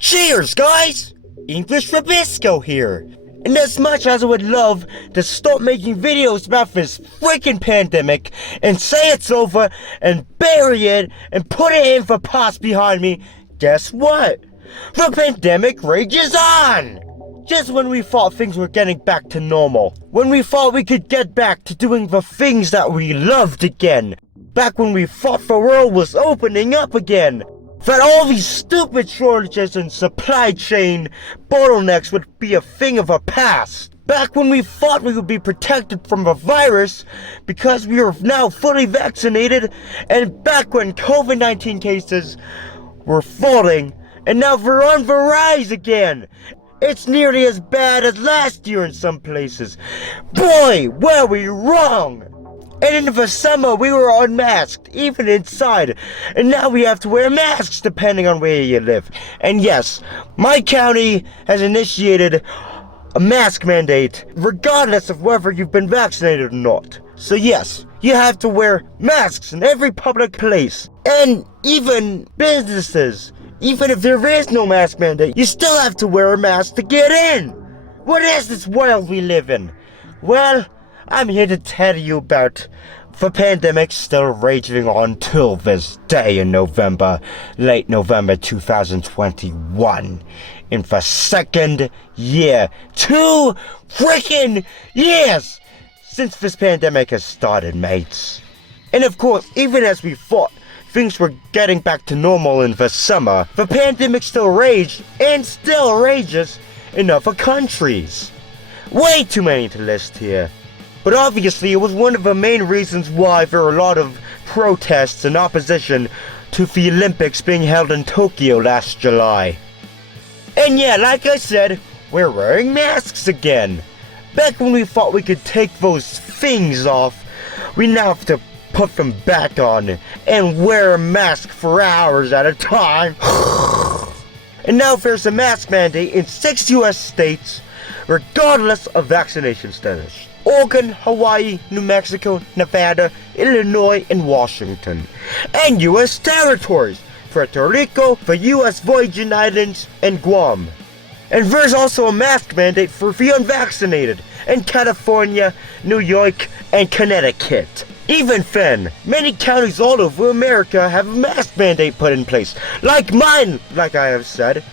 Cheers, guys! English Rabisco here. And as much as I would love to stop making videos about this freaking pandemic and say it's over and bury it and put it in the past behind me, guess what? The pandemic rages on! Just when we thought things were getting back to normal, when we thought we could get back to doing the things that we loved again, back when we thought the world was opening up again, that all these stupid shortages and supply chain bottlenecks would be a thing of the past. Back when we thought we would be protected from the virus because we are now fully vaccinated, and back when COVID-19 cases were falling, and now they're on the rise again. It's nearly as bad as last year in some places. Boy, were we wrong! And in the summer, we were unmasked, even inside. And now we have to wear masks depending on where you live. And yes, my county has initiated a mask mandate, regardless of whether you've been vaccinated or not. So yes, you have to wear masks in every public place. And even businesses. Even if there is no mask mandate, you still have to wear a mask to get in. What is this world we live in? Well, I'm here to tell you about the pandemic still raging on till this day in late November 2021. In the second year, 2 freaking years since this pandemic has started, mates. And of course, even as we thought things were getting back to normal in the summer, the pandemic still raged and still rages in other countries. Way too many to list here. But obviously it was one of the main reasons why there were a lot of protests and opposition to the Olympics being held in Tokyo last July. And yeah, like I said, we're wearing masks again. Back when we thought we could take those things off, we now have to put them back on and wear a mask for hours at a time. And now there's a mask mandate in 6 US states, regardless of vaccination status. Oregon, Hawaii, New Mexico, Nevada, Illinois, and Washington. And US territories, Puerto Rico, the US Virgin Islands, and Guam. And there's also a mask mandate for the unvaccinated in California, New York, and Connecticut. Even then, many counties all over America have a mask mandate put in place, like mine, like I have said.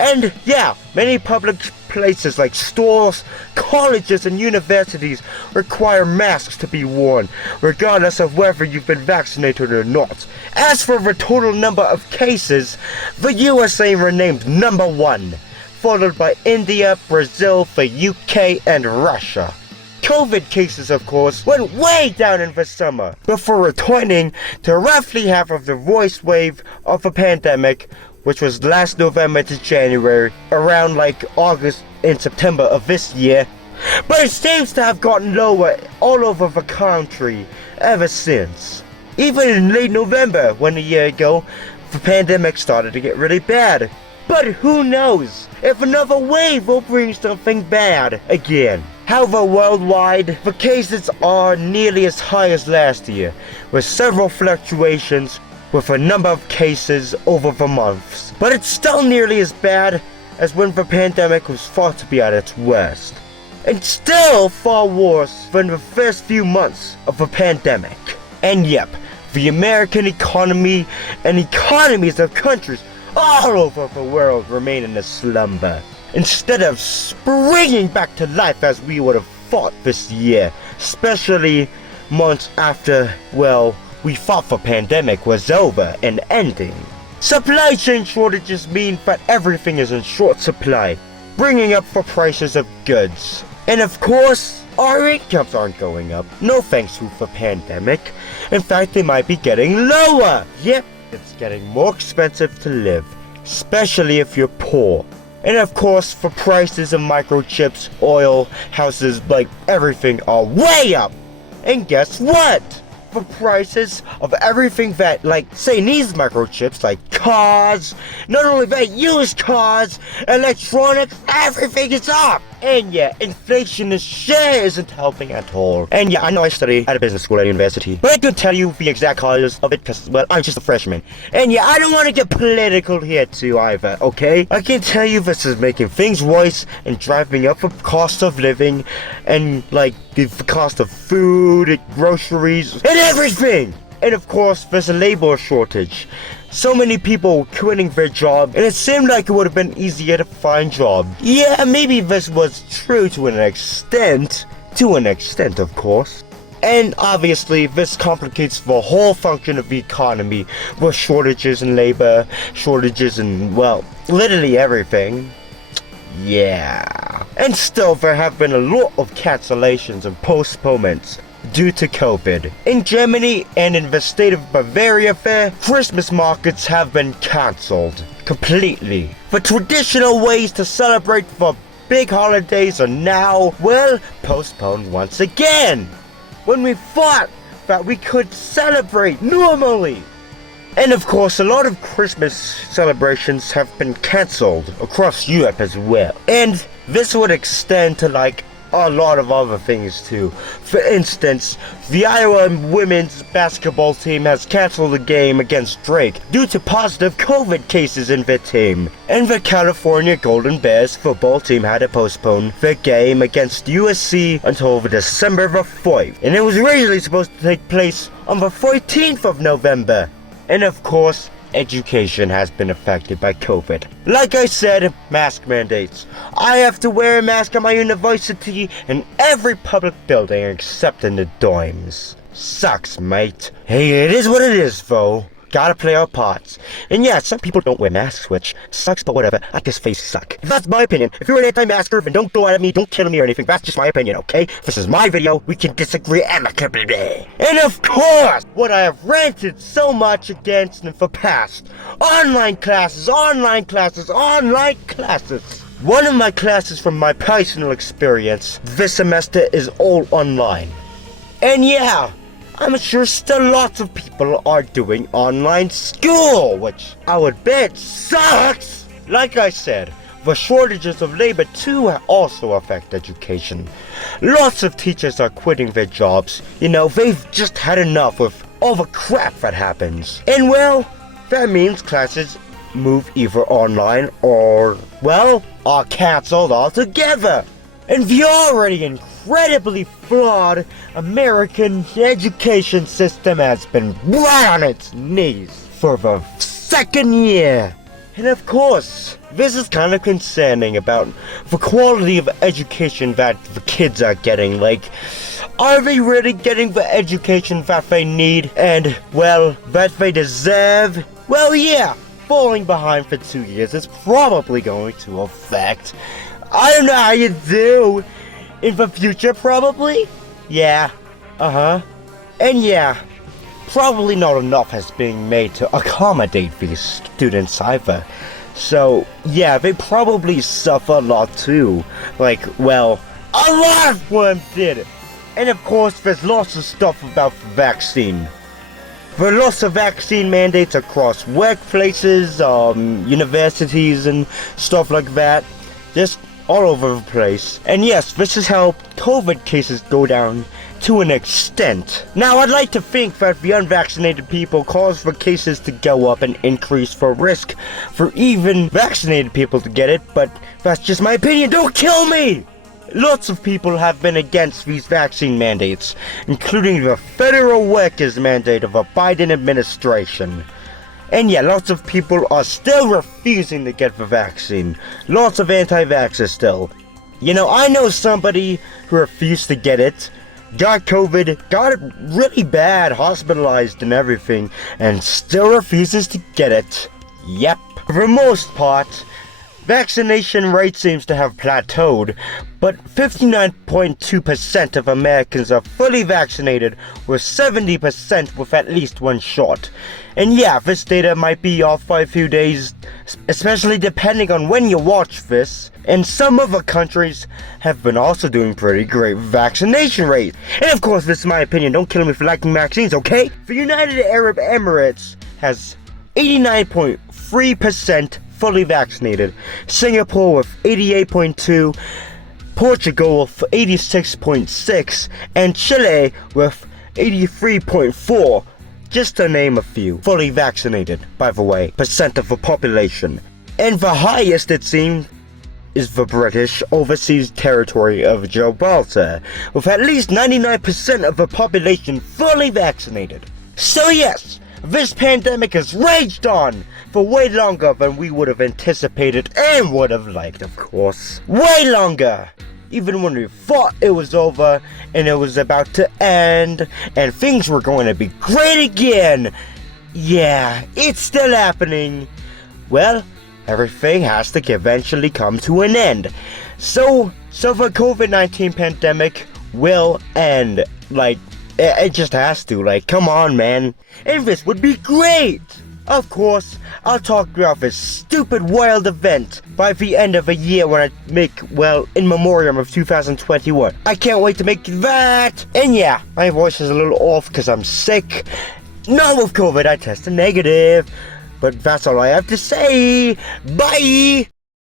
And yeah, many public places like stores, colleges, and universities require masks to be worn, regardless of whether you've been vaccinated or not. As for the total number of cases, the USA remained number 1, followed by India, Brazil, the UK, and Russia. COVID cases, of course, went way down in the summer, before returning to roughly half of the voice wave of the pandemic, which was last November to January, around like August and September of this year. But it seems to have gotten lower all over the country ever since. Even in late November, 1 year ago, the pandemic started to get really bad. But who knows if another wave will bring something bad again. However, worldwide, the cases are nearly as high as last year, with several fluctuations with a number of cases over the months. But it's still nearly as bad as when the pandemic was thought to be at its worst. And still far worse than the first few months of the pandemic. And yep, the American economy and economies of countries all over the world remain in a slumber, instead of springing back to life as we would have thought this year, especially months after, well, we thought the pandemic was over and ending. Supply chain shortages mean that everything is in short supply, bringing up the prices of goods. And of course, our incomes aren't going up, no thanks to the pandemic. In fact, they might be getting lower. Yep, it's getting more expensive to live, especially if you're poor. And of course, the prices of microchips, oil, houses, like everything are way up. And guess what? the prices of everything that, like, say, needs microchips, like cars, not only that, used cars, electronics, everything is up. And yeah, inflation is sure isn't helping at all. And yeah, I know I study at a business school at university, but I could tell you the exact cause of it because, well, I'm just a freshman. And yeah, I don't want to get political here too either, okay? I can tell you this is making things worse and driving up the cost of living and, like, the cost of food and groceries and everything. And of course, there's a labor shortage. So many people quitting their job, and it seemed like it would have been easier to find jobs. Yeah, maybe this was true to an extent, of course. And obviously, this complicates the whole function of the economy, with shortages in labor, shortages in, well, literally everything. Yeah. And still, there have been a lot of cancellations and postponements due to COVID. In Germany and in the state of Bavaria there, Christmas markets have been cancelled completely. The traditional ways to celebrate the big holidays are now, well, postponed once again. When we thought that we could celebrate normally. And of course, a lot of Christmas celebrations have been cancelled across Europe as well. And this would extend to, like, a lot of other things too. For instance, the Iowa women's basketball team has cancelled the game against Drake due to positive COVID cases in their team. And the California Golden Bears football team had to postpone their game against USC until December the 4th. And it was originally supposed to take place on the 14th of November. And of course, education has been affected by COVID. Like I said, mask mandates. I have to wear a mask at my university in every public building except in the dorms. Sucks, mate. Hey, it is what it is, though. Gotta play our parts. And yeah, some people don't wear masks, which sucks, but whatever. I guess faces suck. That's my opinion. If you're an anti-masker, then don't go at me, don't kill me or anything. That's just my opinion, okay? This is my video. We can disagree amicably. And of course, what I have ranted so much against in the past. Online classes, online classes, online classes. One of my classes from my personal experience this semester is all online. And yeah, I'm sure still lots of people are doing online school, which I would bet sucks! Like I said, the shortages of labor too also affect education. Lots of teachers are quitting their jobs. You know, they've just had enough of all the crap that happens. And well, that means classes move either online or, well, are cancelled altogether. And the already incredibly flawed American education system has been right on its knees for the second year. And of course, this is kind of concerning about the quality of education that the kids are getting. Like, are they really getting the education that they need and, well, that they deserve? Well, yeah, falling behind for 2 years is probably going to affect, I don't know how you do in the future, probably. Yeah, and yeah, probably not enough is being made to accommodate these students either. So yeah, they probably suffer a lot too. Like, well, a lot of them did. And of course, there's lots of stuff about the vaccine. There are lots of vaccine mandates across workplaces, universities and stuff like that. Just all over the place. And yes, this has helped COVID cases go down to an extent. Now, I'd like to think that the unvaccinated people cause the cases to go up and increase the risk for even vaccinated people to get it, but that's just my opinion. Don't kill me! Lots of people have been against these vaccine mandates, including the federal workers mandate of the Biden administration. And yeah, lots of people are still refusing to get the vaccine. Lots of anti-vaxxers still. You know, I know somebody who refused to get it, got COVID, got it really bad, hospitalized and everything, and still refuses to get it. Yep. For the most part, vaccination rate seems to have plateaued, but 59.2% of Americans are fully vaccinated, with 70% with at least one shot. And yeah, this data might be off by a few days, especially depending on when you watch this. And some other countries have been also doing pretty great vaccination rates. And of course, this is my opinion, don't kill me for liking vaccines, okay? The United Arab Emirates has 89.3% fully vaccinated, Singapore with 88.2%, Portugal with 86.6%, and Chile with 83.4%, just to name a few. Fully vaccinated, by the way, percent of the population. And the highest, it seems, is the British Overseas Territory of Gibraltar, with at least 99% of the population fully vaccinated. So yes, this pandemic has raged on for way longer than we would have anticipated and would have liked, of course. Way longer! Even when we thought it was over and it was about to end and things were going to be great again. Yeah, it's still happening. Well, everything has to eventually come to an end. So the COVID-19 pandemic will end. Like, it just has to. Like, come on, man. And this would be great. Of course, I'll talk about this stupid wild event by the end of the year when I make, well, in memoriam of 2021. I can't wait to make that! And yeah, my voice is a little off because I'm sick. Not with COVID, I tested negative. But that's all I have to say. Bye!